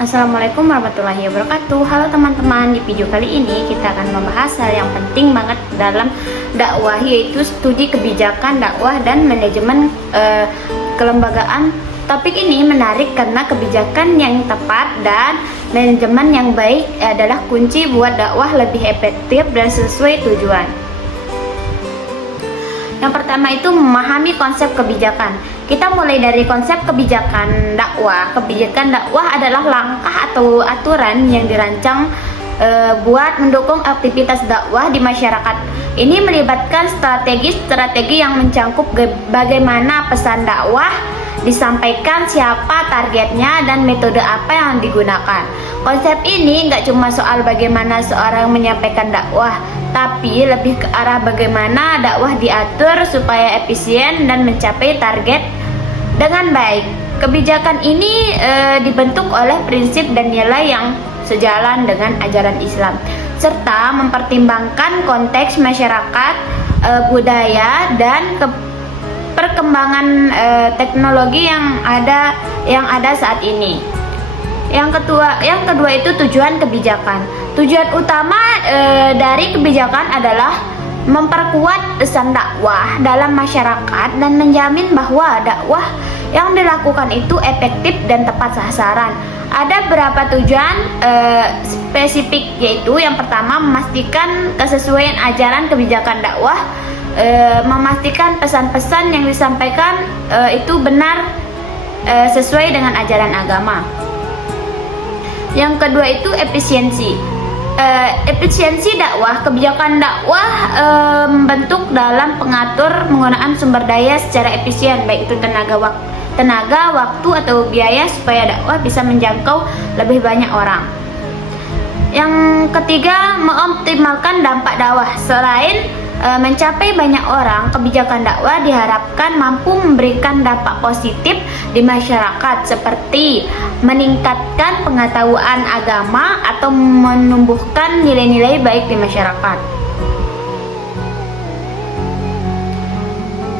Assalamualaikum warahmatullahi wabarakatuh. Halo teman-teman, di video kali ini kita akan membahas hal yang penting banget dalam dakwah, yaitu studi kebijakan dakwah dan manajemen kelembagaan. Topik ini menarik karena kebijakan yang tepat dan manajemen yang baik adalah kunci buat dakwah lebih efektif dan sesuai tujuan. Yang pertama itu memahami konsep kebijakan. Kita mulai dari konsep kebijakan dakwah. Kebijakan dakwah adalah langkah atau aturan yang dirancang buat mendukung aktivitas dakwah di masyarakat. Ini melibatkan strategi yang mencangkup bagaimana pesan dakwah disampaikan, siapa targetnya, dan metode apa yang digunakan. Konsep ini nggak cuma soal bagaimana seorang menyampaikan dakwah, tapi lebih ke arah bagaimana dakwah diatur supaya efisien dan mencapai target dengan baik. Kebijakan ini dibentuk oleh prinsip dan nilai yang sejalan dengan ajaran Islam, serta mempertimbangkan konteks masyarakat, budaya, dan perkembangan teknologi yang ada saat ini. Yang kedua itu tujuan kebijakan. Tujuan utama dari kebijakan adalah memperkuat pesan dakwah dalam masyarakat dan menjamin bahwa dakwah yang dilakukan itu efektif dan tepat sasaran. Ada beberapa tujuan spesifik, yaitu yang pertama memastikan kesesuaian ajaran kebijakan dakwah, memastikan pesan-pesan yang disampaikan itu benar sesuai dengan ajaran agama. Yang kedua itu efisiensi. Efisiensi dakwah. Kebijakan dakwah membentuk dalam pengatur penggunaan sumber daya secara efisien, baik itu tenaga, waktu, atau biaya, supaya dakwah bisa menjangkau lebih banyak orang. Yang ketiga, mengoptimalkan dampak dakwah. Selain mencapai banyak orang, kebijakan dakwah diharapkan mampu memberikan dampak positif di masyarakat, seperti meningkatkan pengetahuan agama atau menumbuhkan nilai-nilai baik di masyarakat.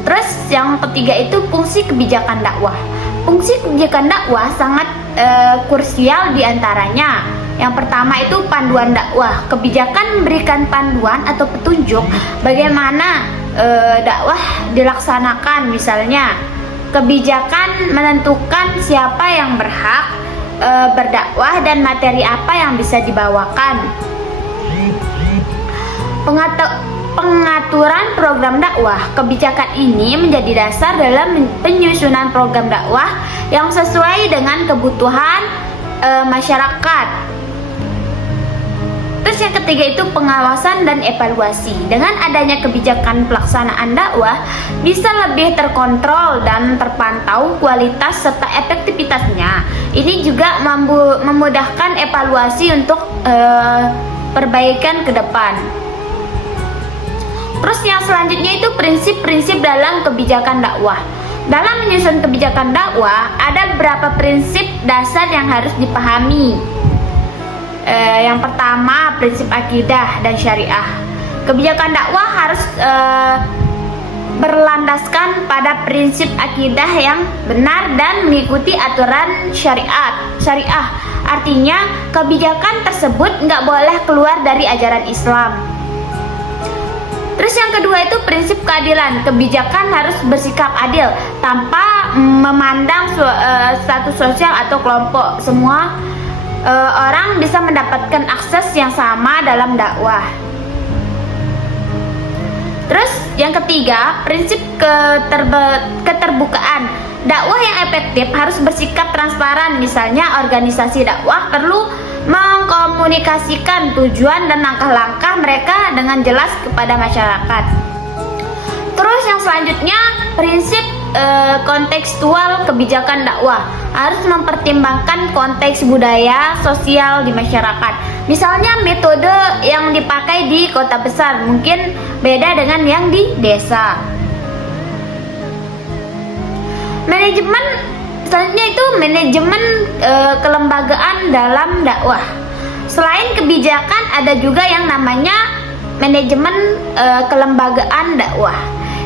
Terus yang ketiga itu fungsi kebijakan dakwah. Fungsi kebijakan dakwah sangat krusial diantaranya. Yang pertama itu panduan dakwah. Kebijakan memberikan panduan atau petunjuk bagaimana dakwah dilaksanakan. Misalnya, kebijakan menentukan siapa yang berhak berdakwah dan materi apa yang bisa dibawakan. Pengaturan program dakwah. Kebijakan ini menjadi dasar dalam penyusunan program dakwah yang sesuai dengan kebutuhan masyarakat. Terus yang ketiga itu pengawasan dan evaluasi. Dengan adanya kebijakan pelaksanaan dakwah bisa lebih terkontrol dan terpantau kualitas serta efektivitasnya. Ini juga memudahkan evaluasi untuk perbaikan ke depan. Terus yang selanjutnya itu prinsip-prinsip dalam kebijakan dakwah. Dalam menyusun kebijakan dakwah ada beberapa prinsip dasar yang harus dipahami. Yang pertama, prinsip akidah dan syariah. Kebijakan dakwah harus berlandaskan pada prinsip akidah yang benar dan mengikuti aturan syariah. Artinya, kebijakan tersebut nggak boleh keluar dari ajaran Islam. Terus yang kedua itu prinsip keadilan. Kebijakan harus bersikap adil tanpa memandang status sosial atau kelompok. Semua orang bisa mendapatkan akses yang sama dalam dakwah. Terus yang ketiga, prinsip keterbukaan. Dakwah yang efektif harus bersikap transparan. Misalnya, organisasi dakwah perlu mengkomunikasikan tujuan dan langkah-langkah mereka dengan jelas kepada masyarakat. Terus yang selanjutnya, prinsip kontekstual kebijakan dakwah harus mempertimbangkan konteks budaya sosial di masyarakat. Misalnya, metode yang dipakai di kota besar mungkin beda dengan yang di desa. Selanjutnya itu manajemen kelembagaan dalam dakwah. Selain kebijakan, ada juga yang namanya manajemen kelembagaan dakwah.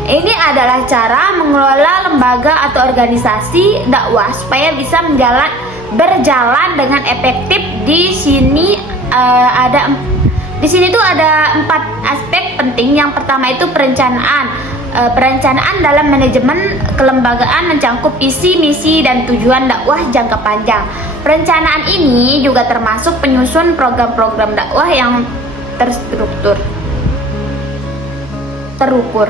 Ini adalah cara mengelola lembaga atau organisasi dakwah supaya bisa berjalan dengan efektif. Di sini tuh ada 4 aspek penting. Yang pertama itu perencanaan. Perencanaan dalam manajemen kelembagaan mencakup visi, misi, dan tujuan dakwah jangka panjang. Perencanaan ini juga termasuk penyusun program-program dakwah yang terstruktur, terukur.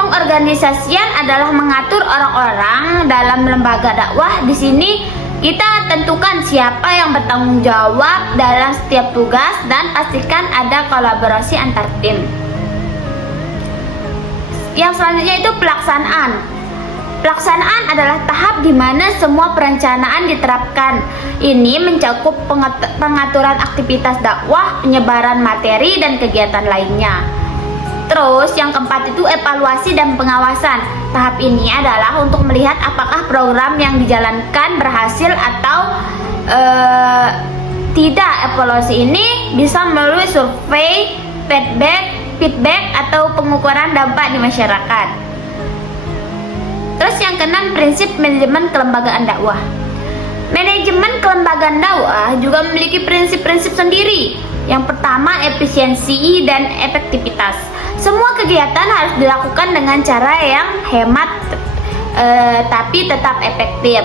Pengorganisasian adalah mengatur orang-orang dalam lembaga dakwah. Di sini kita tentukan siapa yang bertanggung jawab dalam setiap tugas dan pastikan ada kolaborasi antar tim. Yang selanjutnya itu pelaksanaan. Pelaksanaan adalah tahap di mana semua perencanaan diterapkan. Ini mencakup pengaturan aktivitas dakwah, penyebaran materi, dan kegiatan lainnya. Terus yang keempat itu evaluasi dan pengawasan. Tahap ini adalah untuk melihat apakah program yang dijalankan berhasil atau tidak. Evaluasi ini bisa melalui survei, feedback atau pengukuran dampak di masyarakat. Terus yang keenam, prinsip manajemen kelembagaan dakwah. Manajemen kelembagaan dakwah juga memiliki prinsip-prinsip sendiri. Yang pertama, efisiensi dan efektivitas. Semua kegiatan harus dilakukan dengan cara yang hemat tapi tetap efektif.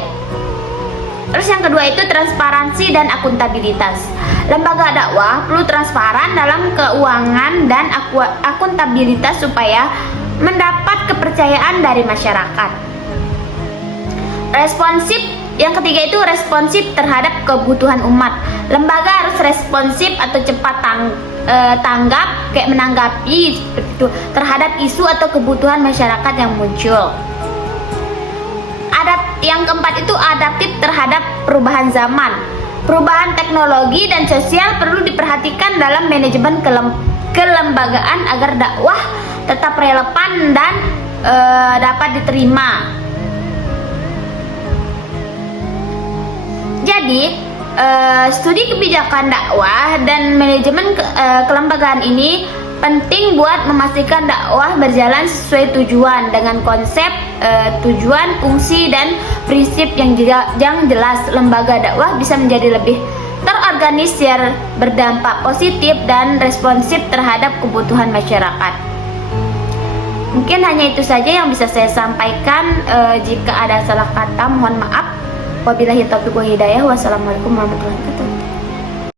Terus yang kedua itu transparansi dan akuntabilitas. Lembaga dakwah perlu transparan dalam keuangan dan akuntabilitas supaya mendapat kepercayaan dari masyarakat. Responsif. Yang ketiga itu responsif terhadap kebutuhan umat. Lembaga harus responsif atau cepat tanggap, kayak menanggapi terhadap isu atau kebutuhan masyarakat yang muncul. Yang keempat itu adaptif terhadap perubahan zaman. Perubahan teknologi dan sosial perlu diperhatikan dalam manajemen kelembagaan agar dakwah tetap relevan dan dapat diterima. Jadi, studi kebijakan dakwah dan manajemen kelembagaan ini penting buat memastikan dakwah berjalan sesuai tujuan dengan konsep, tujuan, fungsi, dan prinsip yang jelas. Lembaga dakwah bisa menjadi lebih terorganisir, berdampak positif, dan responsif terhadap kebutuhan masyarakat. Mungkin hanya itu saja yang bisa saya sampaikan. Jika ada salah kata, mohon maaf. Wabillahi taufiq wal hidayah. Wassalamualaikum warahmatullahi wabarakatuh.